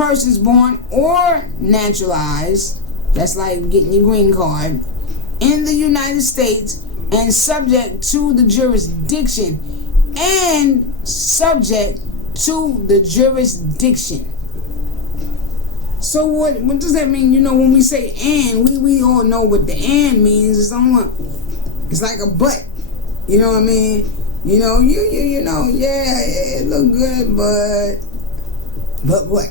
persons born or naturalized, that's like getting your green card, in the United States and subject to the jurisdiction. And subject to the jurisdiction. So what does that mean? You know, when we say and, we all know what the and means. It's like a but. You know what I mean? You know, you know, yeah, it look good, but what?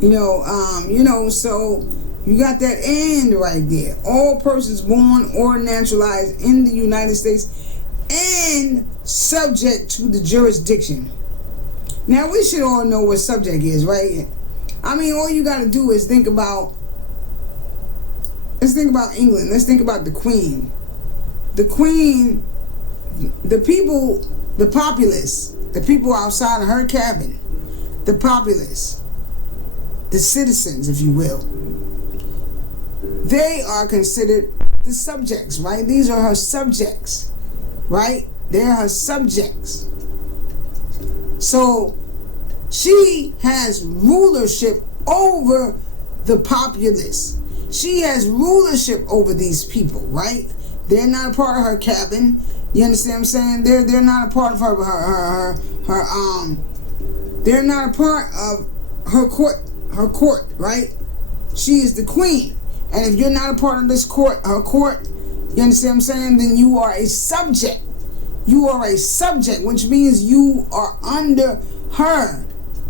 You know, so you got that and right there. All persons born or naturalized in the United States and subject to the jurisdiction. Now, we should all know what subject is, right? I mean, all you got to do is think about, let's think about England. Let's think about the Queen. The Queen, the people, the populace, the people outside of her cabin, the populace, the citizens, if you will, they are considered the subjects, right? These are her subjects, right? They're her subjects. So she has rulership over the populace. She has rulership over these people, right? They're not a part of her cabin. You understand what I'm saying? They're not a part of her they're not a part of her court, right? She is the queen. And if you're not a part of this court, her court, you understand what I'm saying? Then you are a subject. You are a subject, which means you are under her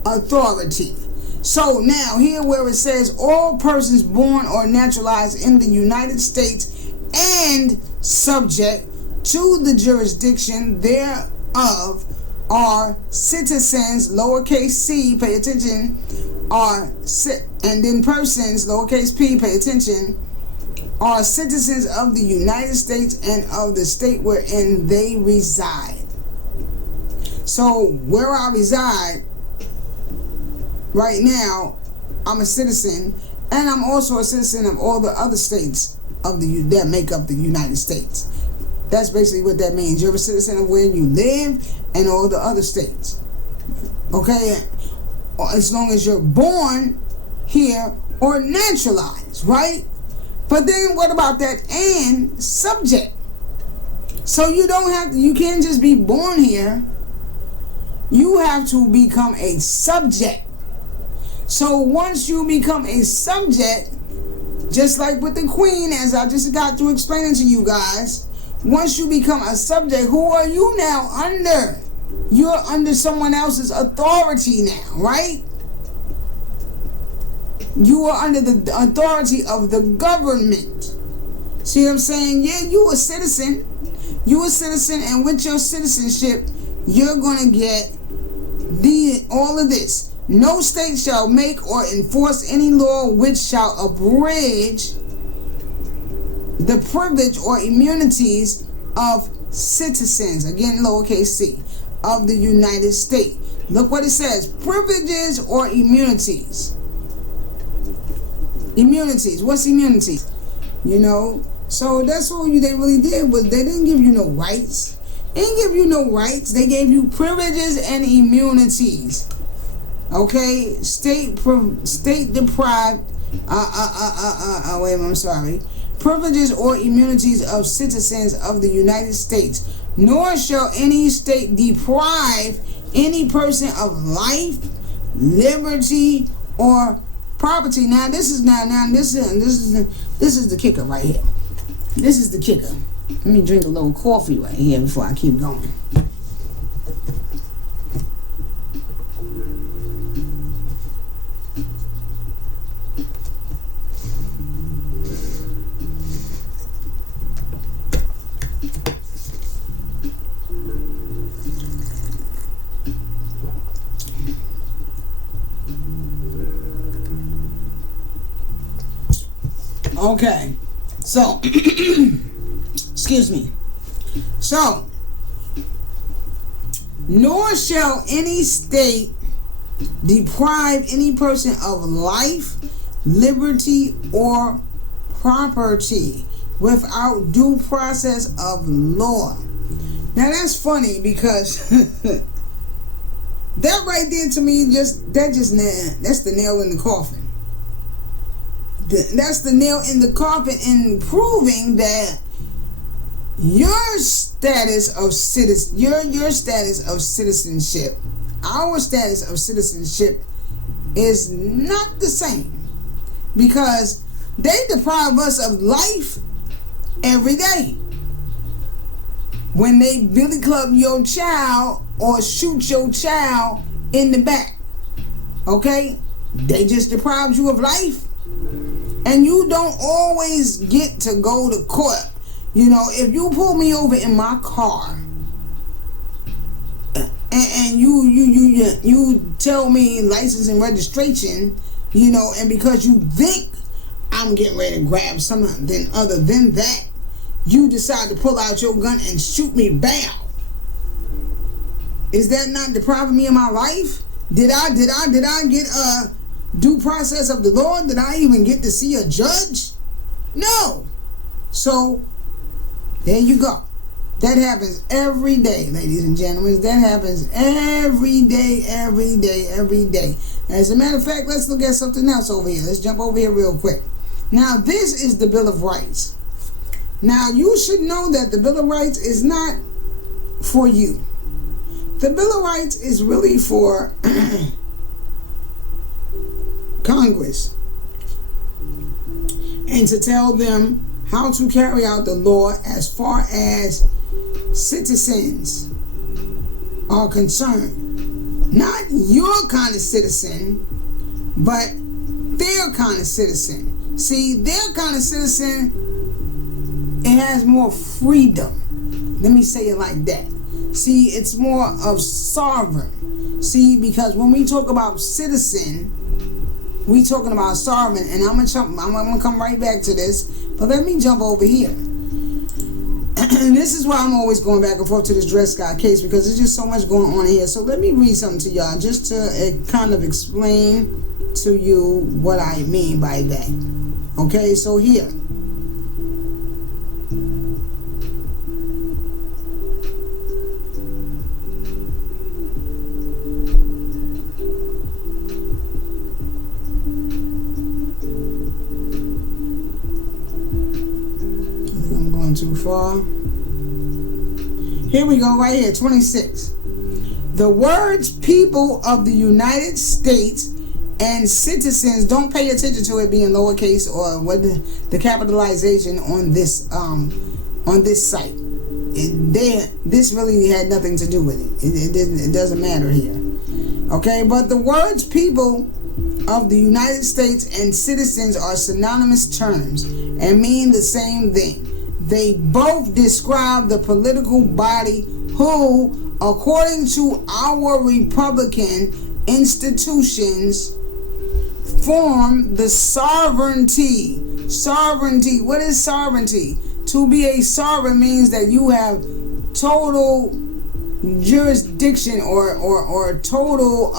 authority. So now here where it says all persons born or naturalized in the United States and subject to the jurisdiction thereof are citizens, lowercase c, pay attention, and then persons, lowercase p, pay attention, are citizens of the United States and of the state wherein they reside. So where I reside right now, I'm a citizen, and I'm also a citizen of all the other states of that make up the United States. That's basically what that means. You're a citizen of where you live and all the other states. Okay? As long as you're born here or naturalized, right? But then what about that and subject? So you can't just be born here. You have to become a subject. So once you become a subject, just like with the Queen, as I just got through explaining to you guys, once you become a subject, who are you now under? You're under someone else's authority now, right? You are under the authority of the government. See what I'm saying? Yeah, you a citizen. You a citizen, and with your citizenship, you're going to get all of this. No state shall make or enforce any law which shall abridge the privilege or immunities of citizens, again lowercase c, of the United States. Look what it says, privileges or immunities. Immunities, what's immunities? You know, so that's all they really did, was they didn't give you no rights. They didn't give you no rights. They gave you privileges and immunities. Okay, state deprived. Wait a minute, I'm sorry. Privileges or immunities of citizens of the United States. Nor shall any state deprive any person of life, liberty, or property. Now this is the kicker right here. This is the kicker. Let me drink a little coffee right here before I keep going. Okay, so, excuse me. So, nor shall any state deprive any person of life, liberty, or property without due process of law. Now that's funny because That right there to me, that's the nail in the coffin. That's the nail in the coffin in proving that your status of citizenship, our status of citizenship is not the same, because they deprive us of life every day. When they billy club your child or shoot your child in the back, okay, they just deprive you of life, and you don't always get to go to court. You know, if you pull me over in my car and you tell me license and registration, you know, and because you think I'm getting ready to grab something other than that, you decide to pull out your gun and shoot me, bam. Is that not depriving me of my life? Did I get a due process of the law? Did I even get to see a judge? No. So there you go. That happens every day, ladies and gentlemen. That happens every day. As a matter of fact, let's look at something else over here. Let's jump over here real quick. Now, this is the Bill of Rights. Now, you should know that the Bill of Rights is not for you. The Bill of Rights is really for Congress, and to tell them how to carry out the law as far as citizens are concerned. Not your kind of citizen, but their kind of citizen. See, their kind of citizen, it has more freedom. Let me say it like that. See, it's more of sovereign. See, because when we talk about citizen, we talking about sovereign, and I'm gonna come right back to this, but let me jump over here. And this is why I'm always going back and forth to this Dred Scott case, because there's just so much going on here. So let me read something to y'all just to kind of explain to you what I mean by that. Okay, so here. Too far. Here we go, right here, 26. The words people of the United States and citizens, don't pay attention to it being lowercase or what the capitalization on this site. This really had nothing to do with it. It doesn't matter here. Okay, but the words people of the United States and citizens are synonymous terms and mean the same thing. They both describe the political body who, according to our Republican institutions, form the sovereignty. Sovereignty. What is sovereignty? To be a sovereign means that you have total jurisdiction or total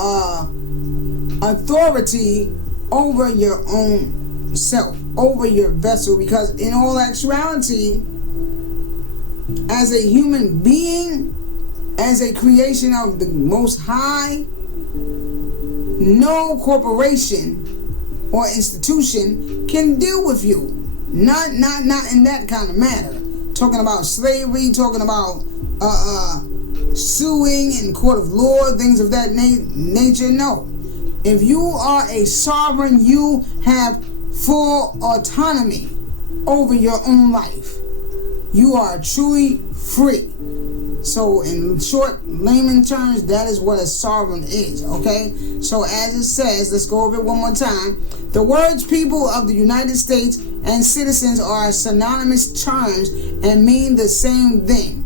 authority over your own self, over your vessel, because in all actuality, as a human being, as a creation of the Most High, no corporation or institution can deal with you. Not in that kind of manner. Talking about slavery, talking about suing in court of law, things of that nature. No. If you are a sovereign, you have full autonomy over your own life. You are truly free. So in short, layman terms, that is what a sovereign is, okay? So as it says, let's go over it one more time. The words people of the United States and citizens are synonymous terms and mean the same thing.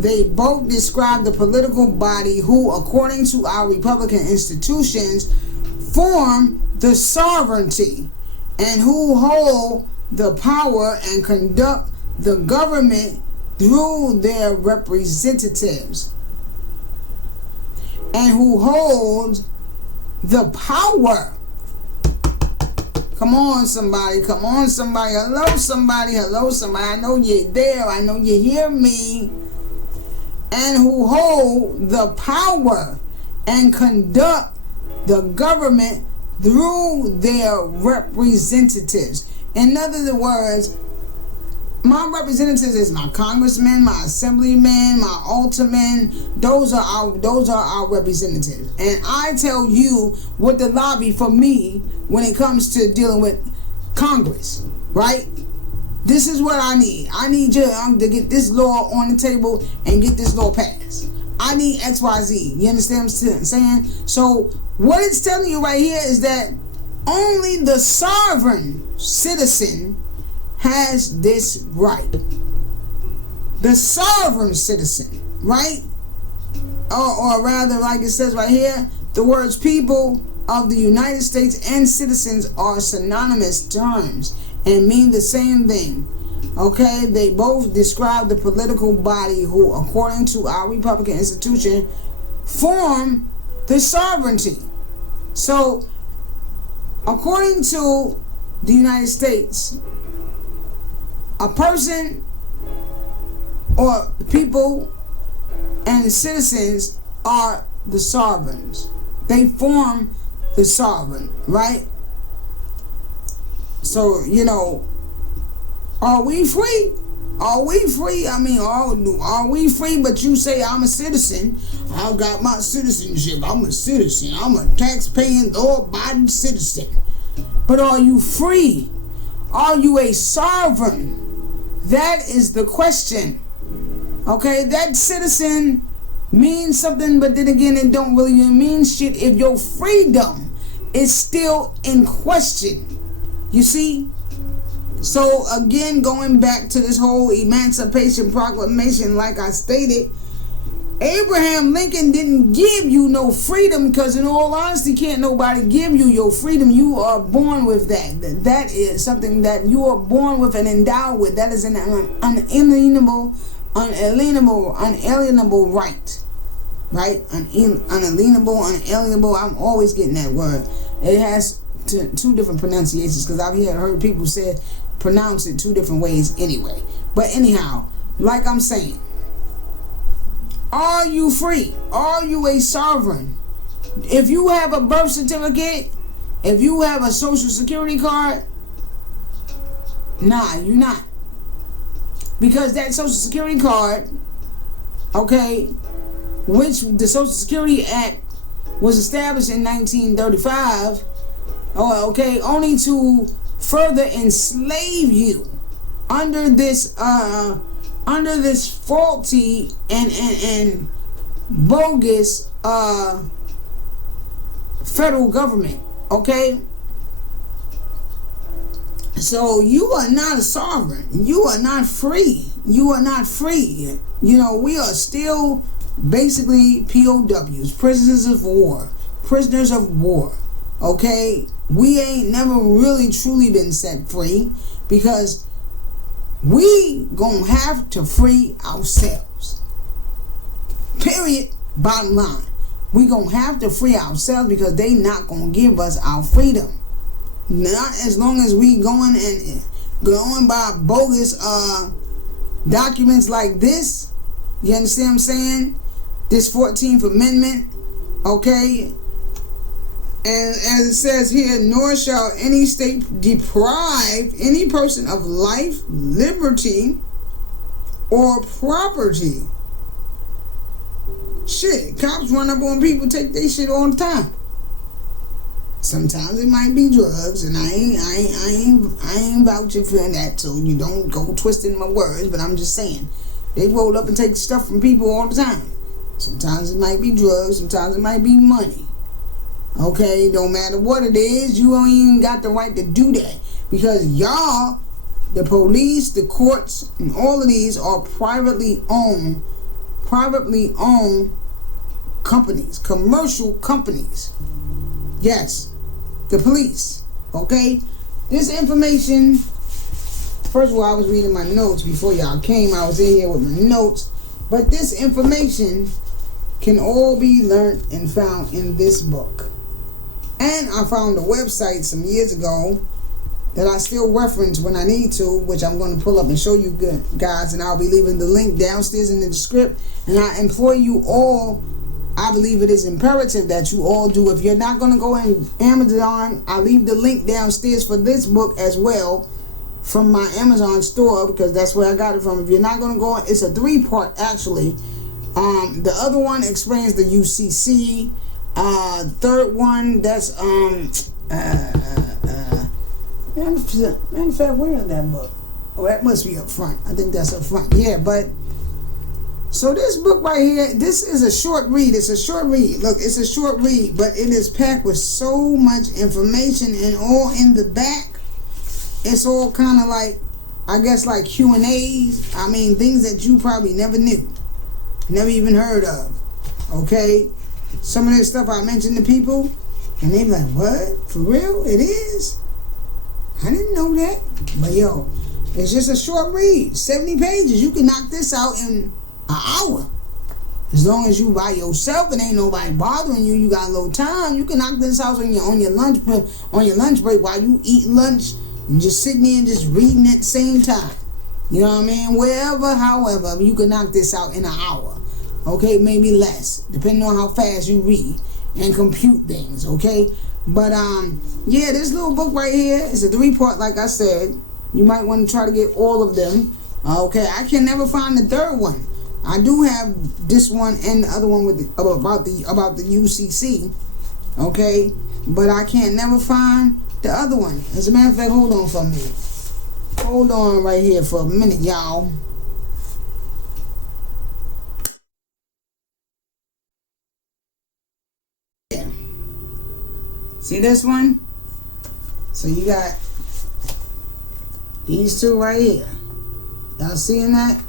They both describe the political body who, according to our Republican institutions, form the sovereignty and who hold the power and conduct the government through their representatives, and who hold the power. Come on, somebody. Come on, somebody. Hello, somebody. Hello, somebody. I know you're there. I know you hear me. And who hold the power and conduct the government through their representatives. In other words, my representatives is my congressmen, my assemblymen, my aldermen. Those are our representatives. And I tell you what to lobby for me when it comes to dealing with Congress, right? This is what I need. I need you to get this law on the table and get this law passed. I need XYZ. You understand what I'm saying? So what it's telling you right here is that only the sovereign citizen has this right. The sovereign citizen, right? Or rather, like it says right here, the words people of the United States and citizens are synonymous terms and mean the same thing. Okay, they both describe the political body who, according to our Republican institution, form the sovereignty. So, according to the United States, a person or the people and the citizens are the sovereigns. They form the sovereign, right? So, you know, are we free? Are we free? I mean, are we free? But you say, I'm a citizen. I've got my citizenship. I'm a citizen. I'm a tax-paying, law-abiding citizen. But are you free? Are you a sovereign? That is the question. Okay, that citizen means something, but then again, it don't really mean shit if your freedom is still in question. You see? So again, going back to this whole Emancipation Proclamation, like I stated, Abraham Lincoln didn't give you no freedom, because in all honesty, can't nobody give you your freedom. You are born with that. That is something that you are born with and endowed with. That is an unalienable right. Right? Unalienable, unalienable. I'm always getting that word. It has two different pronunciations, because I've heard people pronounce it two different ways anyway. But anyhow, like I'm saying, are you free? Are you a sovereign? If you have a birth certificate, if you have a social security card, nah, you're not. Because that social security card, okay, which the Social Security Act was established in 1935, okay, only to further enslave you under this faulty and bogus federal government. Okay, so you are not a sovereign. You are not free. You are not free. You know, we are still basically POWs, prisoners of war. Prisoners of war. Okay, we ain't never really truly been set free, because we gonna have to free ourselves. Period. Bottom line, we gonna have to free ourselves, because they not gonna give us our freedom. Not as long as we going by bogus documents like this. You understand what I'm saying? This 14th Amendment, okay? And as it says here, nor shall any state deprive any person of life, liberty, or property. Shit, cops run up on people, take their shit all the time. Sometimes it might be drugs, and I ain't vouching for that, so you don't go twisting my words, but I'm just saying, they roll up and take stuff from people all the time. Sometimes it might be drugs, sometimes it might be money. Okay, don't matter what it is, you don't even got the right to do that, because y'all, the police, the courts, and all of these are privately owned companies, commercial companies. Yes, the police. Okay, this information, first of all, I was reading my notes before y'all came. I was in here with my notes, but this information can all be learned and found in this book. And I found a website some years ago that I still reference when I need to, which I'm going to pull up and show you guys, and I'll be leaving the link downstairs in the script. And I implore you all I believe it is imperative that you all do. If you're not going to go in Amazon, I leave the link downstairs for this book as well from my Amazon store, because that's where I got it from. If you're not going to go, it's a 3-part actually. The other one explains the UCC. Third one, that's matter of fact, where is that book? Oh, that must be up front. I think that's up front. Yeah, but so this book right here, this is a short read. It's a short read. Look, it's a short read, but it is packed with so much information, and all in the back, it's all kind of like, I guess, like Q&As. I mean, things that you probably never knew, never even heard of. Okay, some of this stuff I mentioned to people, and they be like, what? For real? It is? I didn't know that. But yo, it's just a short read, 70 pages. You can knock this out in an hour. As long as you by yourself and ain't nobody bothering you, you got a little time, you can knock this out on your lunch break while you eat lunch and just sitting there and just reading at the same time. You know what I mean? Wherever, however, you can knock this out in an hour. Okay, maybe less, depending on how fast you read and compute things. Okay, but yeah, this little book right here is a 3-part, like I said. You might want to try to get all of them. Okay, I can never find the third one. I do have this one and the other one with about the UCC. Okay, but I can't never find the other one. As a matter of fact, hold on for me. Hold on right here for a minute, y'all. Yeah. See this one? So you got these two right here. Y'all seeing that?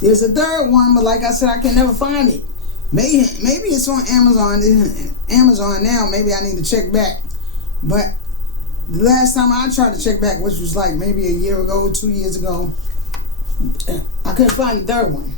There's a third one, but like I said, I can never find it. Maybe it's on Amazon now. Maybe I need to check back. But the last time I tried to check back, which was like maybe a year ago, 2 years ago, I couldn't find the third one.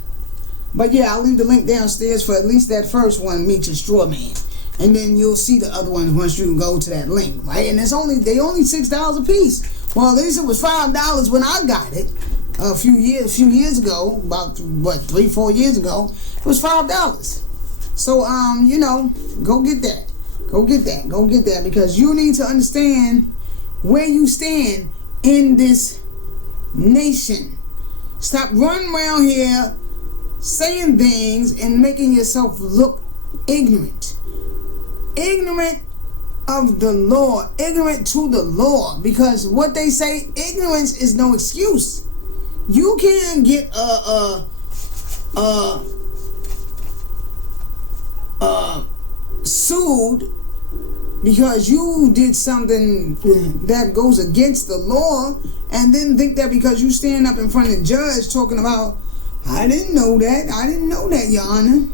But yeah, I'll leave the link downstairs for at least that first one, Meet Your Straw Man. And then you'll see the other ones once you go to that link, right? And they only $6 a piece. Well, at least it was $5 when I got it a few years ago, about 3-4 years ago. It was $5. So you know, go get that. Go get that, because you need to understand where you stand in this nation. Stop running around here saying things and making yourself look ignorant. Ignorant of the law, ignorant to the law, because what they say, ignorance is no excuse. You can get sued because you did something that goes against the law, and then think that because you stand up in front of the judge talking about, I didn't know that, Your Honor,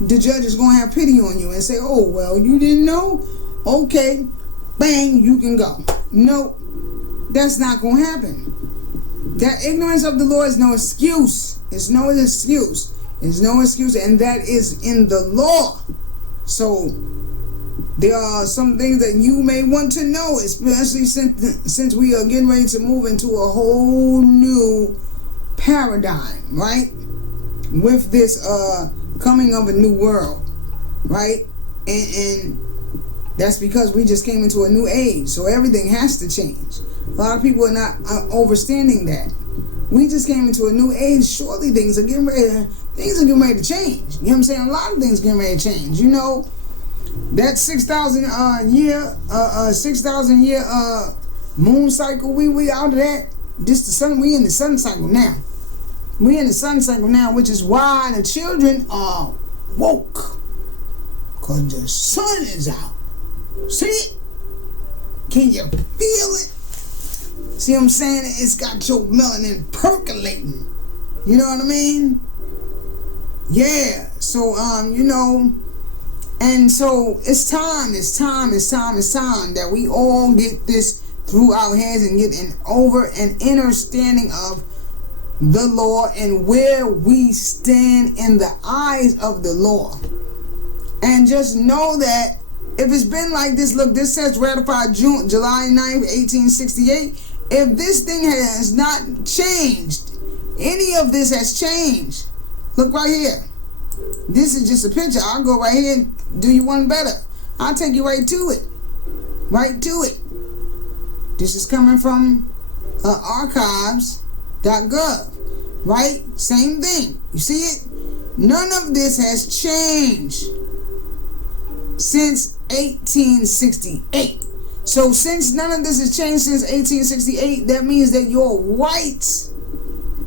the judge is going to have pity on you and say, oh, well, you didn't know? Okay, bang, you can go. No, that's not going to happen. That ignorance of the law is no excuse. It's no excuse. It's no excuse, and that is in the law. So there are some things that you may want to know, especially since we are getting ready to move into a whole new paradigm, right? With this coming of a new world, right? And that's because we just came into a new age, so everything has to change. A lot of people are not understanding that. We just came into a new age. Surely things are getting ready to change. You know what I'm saying? A lot of things getting ready to change. You know, that 6,000 year moon cycle, we out of that. This the sun. We in the sun cycle now. We in the sun cycle now, which is why the children are woke, cause the sun is out. See it? Can you feel it? See what I'm saying? It's got your melanin percolating. You know what I mean? Yeah. So you know, and so it's time that we all get this through our heads and get an understanding of the law and where we stand in the eyes of the law. And just know that if it's been like this, look, this says ratified July 9th, 1868. If this thing has not changed, any of this has changed. Look right here. This is just a picture. I'll go right here and do you one better. I'll take you right to it. Right to it. This is coming from archives.gov. Right? Same thing. You see it? None of this has changed since 1868. So since none of this has changed since 1868, that means that your rights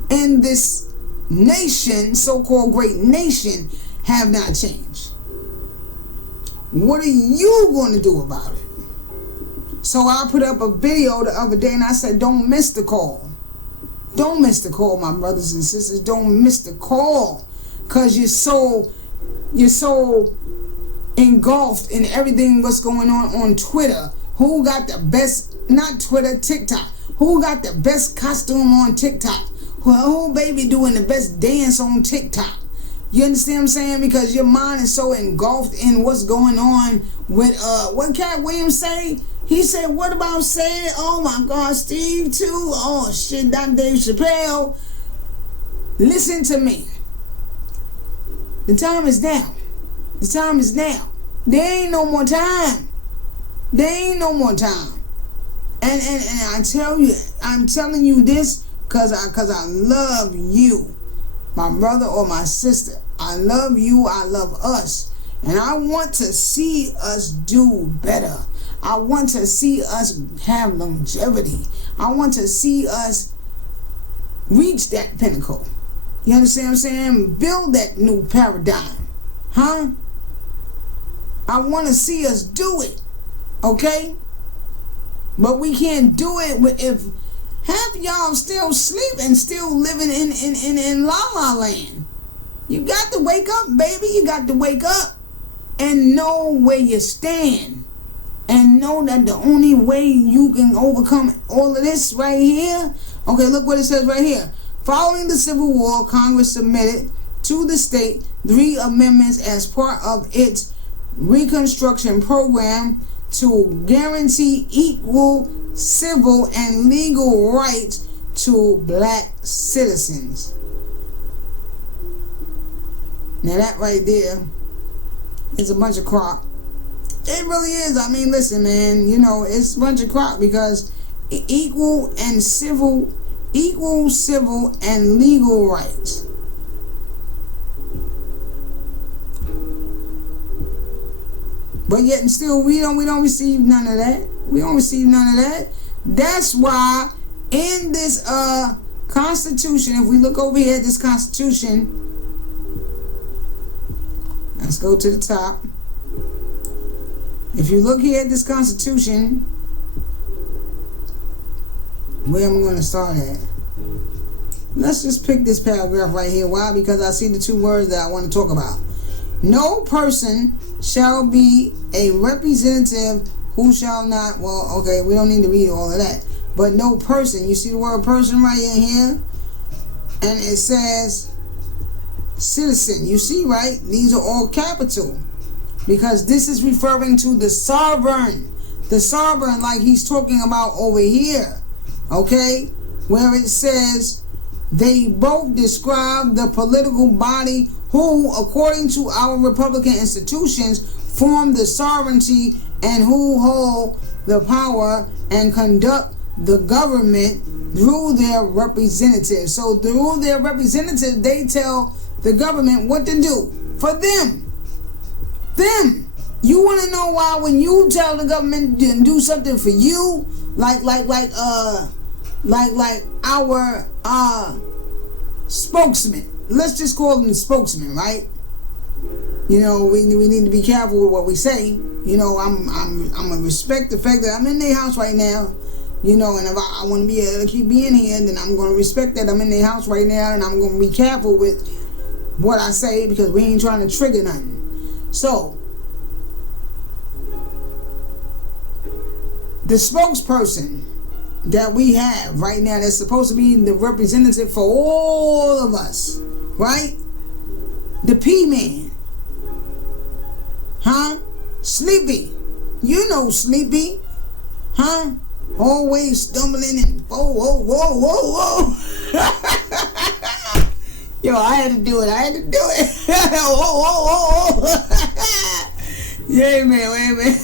in this nation, so-called great nation, have not changed. What are you going to do about it? So I put up a video the other day and I said, don't miss the call. Don't miss the call, my brothers and sisters. Don't miss the call. Because you're so engulfed in everything what's going on Twitter. Who got the best, not Twitter, TikTok. Who got the best costume on TikTok? Who baby doing the best dance on TikTok? You understand what I'm saying? Because your mind is so engulfed in what's going on with, what Cat Williams say? He said, what about saying, oh my God, Steve too? Oh shit, that Dave Chappelle. Listen to me. The time is now. The time is now. There ain't no more time. There ain't no more time. And I tell you, I'm telling you this because I love you, my brother or my sister. I love you. I love us. And I want to see us do better. I want to see us have longevity. I want to see us reach that pinnacle. You understand what I'm saying? Build that new paradigm. Huh? I want to see us do it. Okay? But we can't do it if half y'all still sleeping, still living in La La Land. You got to wake up, baby. You got to wake up and know where you stand. And know that the only way you can overcome all of this right here. Okay, look what it says right here. Following the Civil War, Congress submitted to the state 3 amendments as part of its Reconstruction program to guarantee equal civil and legal rights to black citizens. Now that right there is a bunch of crap. It really is. I mean, listen, man, you know, it's a bunch of crap because equal civil and legal rights. But yet and still we don't receive none of that. We don't receive none of that. That's why in this Constitution, if we look over here at this Constitution, let's go to the top. If you look here at this Constitution, where am I going to start at? Let's just pick this paragraph right here. Why? Because I see the 2 words that I want to talk about. No person shall be a representative who shall not, well, okay, we don't need to read all of that. But no person, you see the word person right in here? And it says citizen. You see, right? These are all capital. Because this is referring to the sovereign. The sovereign like he's talking about over here. Okay? Where it says, they both describe the political body who, according to our Republican institutions, form the sovereignty and who hold the power and conduct the government through their representatives. So through their representatives, they tell the government what to do for them. Them. You want to know why when you tell the government to do something for you, like our spokesman. Let's just call them spokesmen, right? You know, we need to be careful with what we say. You know, I'm gonna respect the fact that I'm in their house right now. You know, and if I want to be able to keep being here, then I'm gonna respect that I'm in their house right now, and I'm gonna be careful with what I say because we ain't trying to trigger nothing. So, the spokesperson that we have right now that's supposed to be the representative for all of us, right? The P-Man. Huh? Sleepy. You know Sleepy. Huh? Always stumbling and whoa. Yo, I had to do it. Oh. Yeah, man, wait a minute.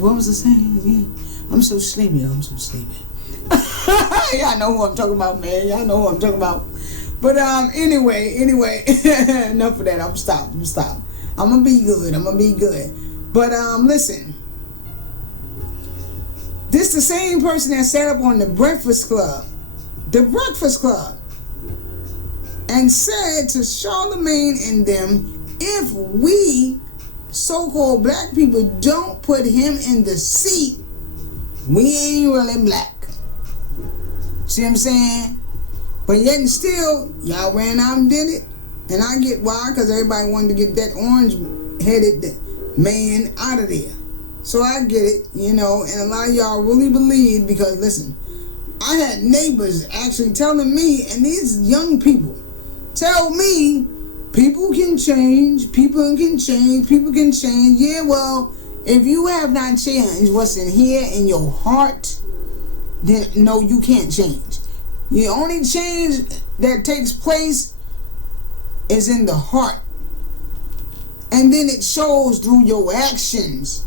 What was I saying again? I'm so sleepy. Y'all know who I'm talking about, man. Y'all know who I'm talking about. But anyway, enough of that. I'm stop. I'm gonna be good. But listen. This the same person that sat up on the Breakfast Club, and said to Charlemagne and them, if we so-called black people don't put him in the seat, we ain't really black. See what I'm saying? But yet and still, y'all ran out and did it. And I get why, because everybody wanted to get that orange-headed man out of there. So I get it, and a lot of y'all really believe, because listen, I had neighbors actually telling me, and these young people tell me, people can change. Yeah, well, if you have not changed what's in here in your heart, then no, you can't change. The only change that takes place is in the heart. And then it shows through your actions.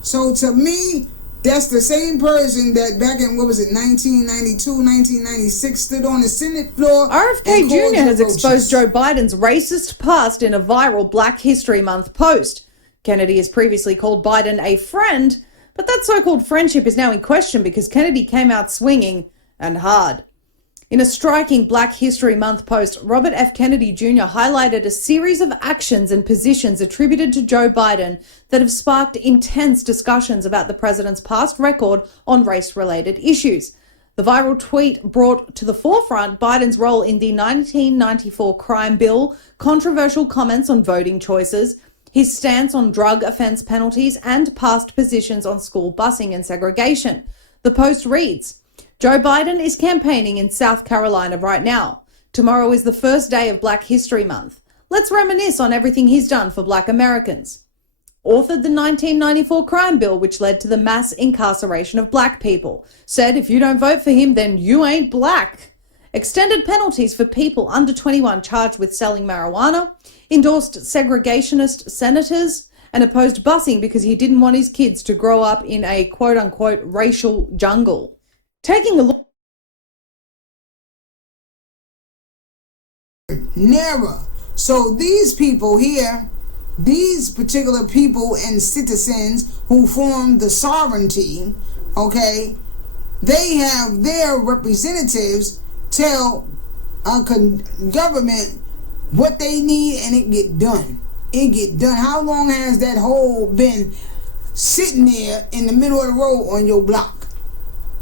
So to me, that's the same person that back in, 1992, 1996, stood on the Senate floor. RFK Jr. has exposed Joe Biden's racist past in a viral Black History Month post. Kennedy has previously called Biden a friend, but that so-called friendship is now in question because Kennedy came out swinging and hard. In a striking Black History Month post, Robert F. Kennedy Jr. highlighted a series of actions and positions attributed to Joe Biden that have sparked intense discussions about the president's past record on race-related issues. The viral tweet brought to the forefront Biden's role in the 1994 crime bill, controversial comments on voting choices, his stance on drug offense penalties, and past positions on school busing and segregation. The post reads, Joe Biden is campaigning in South Carolina right now. Tomorrow is the first day of Black History Month. Let's reminisce on everything he's done for Black Americans. Authored the 1994 crime bill, which led to the mass incarceration of Black people. Said if you don't vote for him, then you ain't Black. Extended penalties for people under 21 charged with selling marijuana. Endorsed segregationist senators. And opposed busing because he didn't want his kids to grow up in a quote-unquote racial jungle. Taking a look. Never. So these people here, these particular people and citizens who form the sovereignty, okay, they have their representatives tell our government what they need, and it get done. How long has that hole been sitting there in the middle of the road on your block?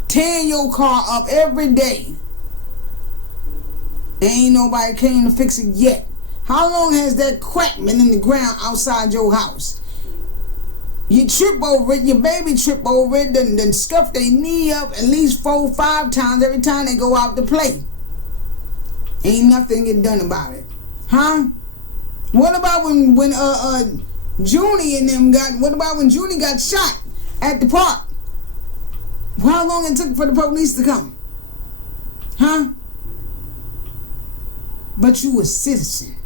Tearing your car up every day. Ain't nobody came to fix it yet. How long has that crack been in the ground outside your house? You trip over it, your baby trip over it, then scuff their knee up at least 4 or 5 times every time they go out to play. Ain't nothing get done about it. Huh? What about when Junie and them when Junie got shot at the park? How long it took for the police to come? Huh? But you a citizen.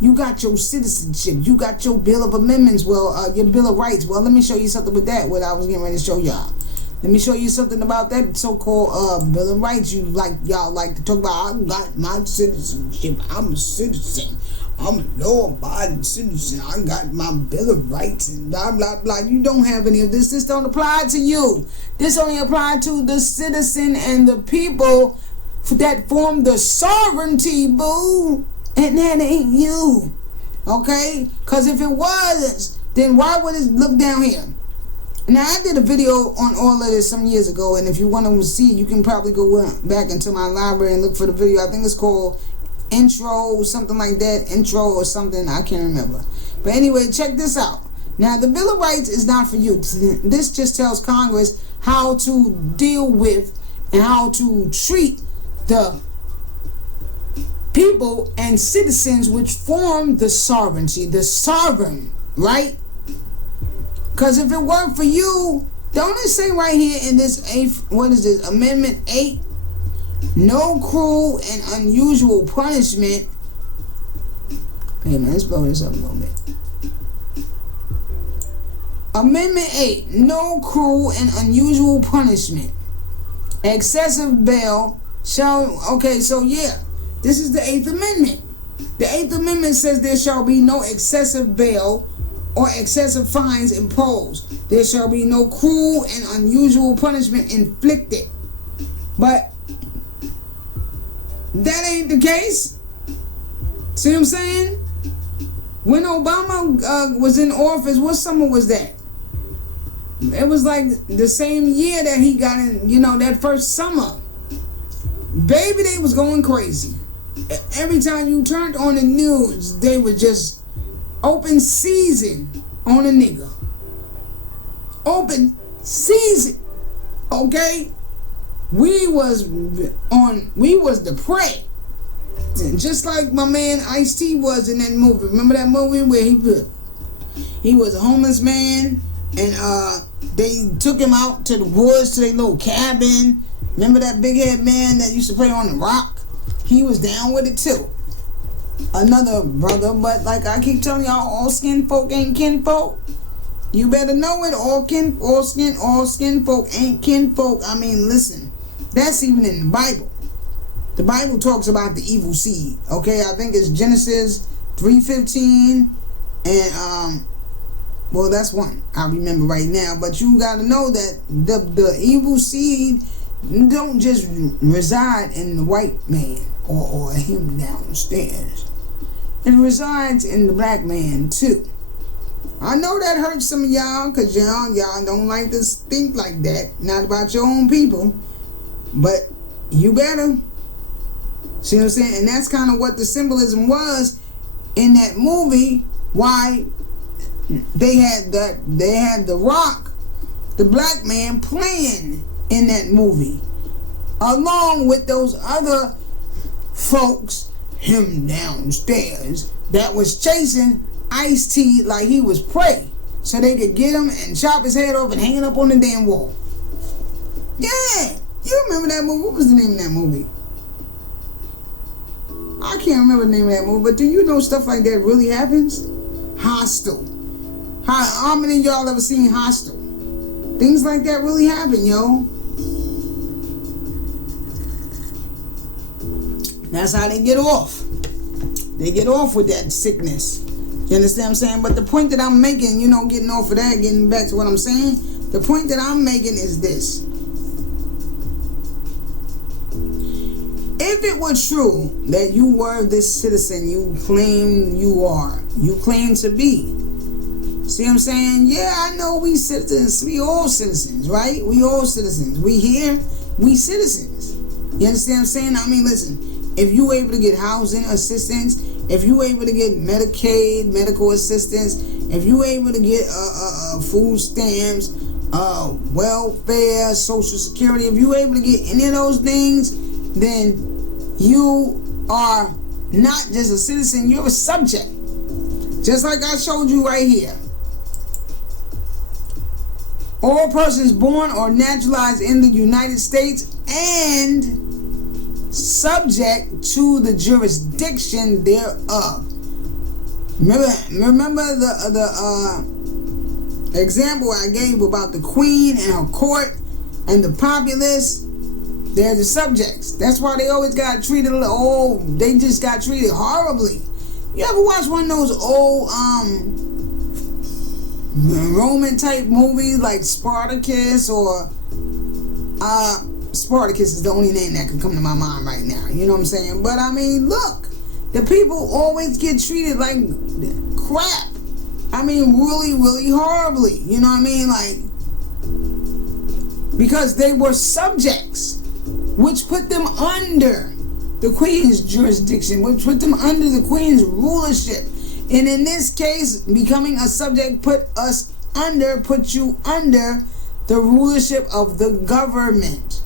You got your citizenship. You got your Bill of Amendments. Your Bill of Rights. Well, let me show you something with that, what I was getting ready to show y'all. Let me show you something about that so-called Bill of Rights. Y'all like to talk about, I got my citizenship. I'm a citizen. I'm a law-abiding citizen. I got my Bill of Rights and blah, blah, blah. You don't have any of this. This don't apply to you. This only applies to the citizen and the people that form the sovereignty, boo. And that ain't you. Okay? Because if it was, then why would it look down here? Now, I did a video on all of this some years ago, and if you want to see it, you can probably go back into my library and look for the video. I think it's called Intro, something like that. Intro or something, I can't remember. But anyway, check this out. Now, the Bill of Rights is not for you. This just tells Congress how to deal with and how to treat the people and citizens which form the sovereignty, the sovereign, right? Because if it weren't for you, Don't it say right here in this Amendment 8, no cruel and unusual punishment. Hey man, let's blow this up a little bit. Amendment 8, no cruel and unusual punishment. Excessive bail shall, okay, so yeah, this is the 8th Amendment. The 8th Amendment says there shall be no excessive bail or excessive fines imposed. There shall be no cruel and unusual punishment inflicted. But that ain't the case. See what I'm saying? When Obama was in office, what summer was that? It was like the same year that he got in, that first summer. Baby, they was going crazy. Every time you turned on the news, they were just open season on a nigga. Open season. Okay? We was the prey. Just like my man Ice-T was in that movie. Remember that movie where he was a homeless man and they took him out to the woods to their little cabin. Remember that big head man that used to play on the rock? He was down with it too. Another brother, but like I keep telling y'all, all skin folk ain't kin folk. You better know it. All skin folk ain't kin folk. I mean, listen, that's even in the Bible. The Bible talks about the evil seed. Okay, I think it's Genesis 3:15, and well, that's one I remember right now. But you got to know that the evil seed don't just reside in the white man or him downstairs. It resides in the black man too. I know that hurts some of y'all, because y'all don't like to think like that. Not about your own people. But you better. See what I'm saying? And that's kind of what the symbolism was in that movie. Why they had the Rock, the black man, playing in that movie, along with those other folks, him downstairs, that was chasing Ice-T like he was prey, so they could get him and chop his head off and hang it up on the damn wall. Yeah, you remember that movie? What was the name of that movie? I can't remember the name of that movie, but do you know stuff like that really happens? Hostel. How many of y'all ever seen Hostel? Things like that really happen, yo. That's how they get off. They get off with that sickness. You understand what I'm saying? But the point that I'm making, getting off of that, getting back to what I'm saying, the point that I'm making is this. If it were true that you were this citizen you claim you are, you claim to be, see what I'm saying? Yeah, I know we citizens, we all citizens, right? We all citizens. We here, we citizens. You understand what I'm saying? I mean, listen, if you able to get housing assistance, if you able to get Medicaid, medical assistance, if you able to get food stamps, welfare, Social Security, if you able to get any of those things, then you are not just a citizen, you're a subject. Just like I showed you right here. All persons born or naturalized in the United States and subject to the jurisdiction thereof. Remember the example I gave about the queen and her court and the populace? They're the subjects. That's why they always got treated, they just got treated horribly. You ever watch one of those old Roman type movies like Spartacus or Spartacus is the only name that can come to my mind right now. You know what I'm saying? But I mean, look, the people always get treated like crap. I mean, really, really horribly. You know what I mean? Like, because they were subjects, which put them under the Queen's jurisdiction, which put them under the Queen's rulership. And in this case, becoming a subject put you under the rulership of the government.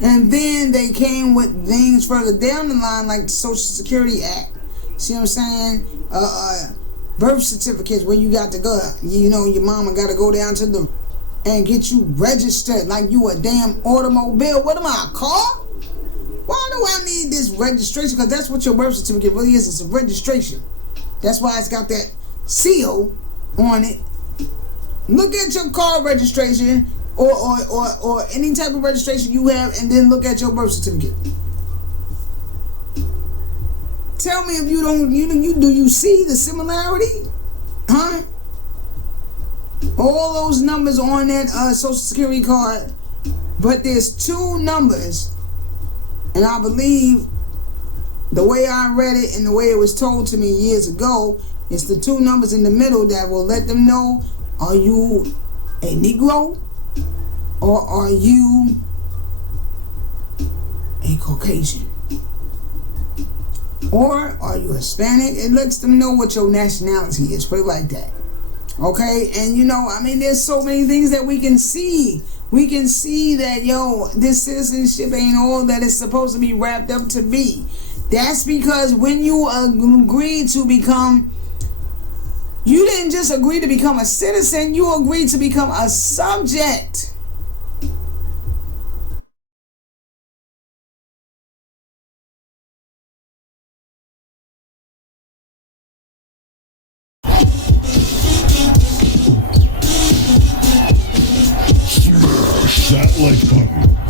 And then they came with things further down the line, like the Social Security Act. See what I'm saying? Birth certificates where you got to go. Your mama got to go down to the and get you registered like you a damn automobile. What am I, a car? Why do I need this registration? Because that's what your birth certificate really is. It's a registration. That's why it's got that seal on it. Look at your car registration or any type of registration you have, and then look at your birth certificate. Tell me if you don't, do you see the similarity? Huh? All those numbers on that social security card, but there's two numbers, and I believe the way I read it and the way it was told to me years ago, it's the two numbers in the middle that will let them know, are you a Negro or are you a Caucasian? Or are you Hispanic? It lets them know what your nationality is, put it like that. Okay, and there's so many things that we can see. We can see that, this citizenship ain't all that it's supposed to be wrapped up to be. That's because when you agreed to become, you didn't just agree to become a citizen, you agreed to become a subject. Smash that like button.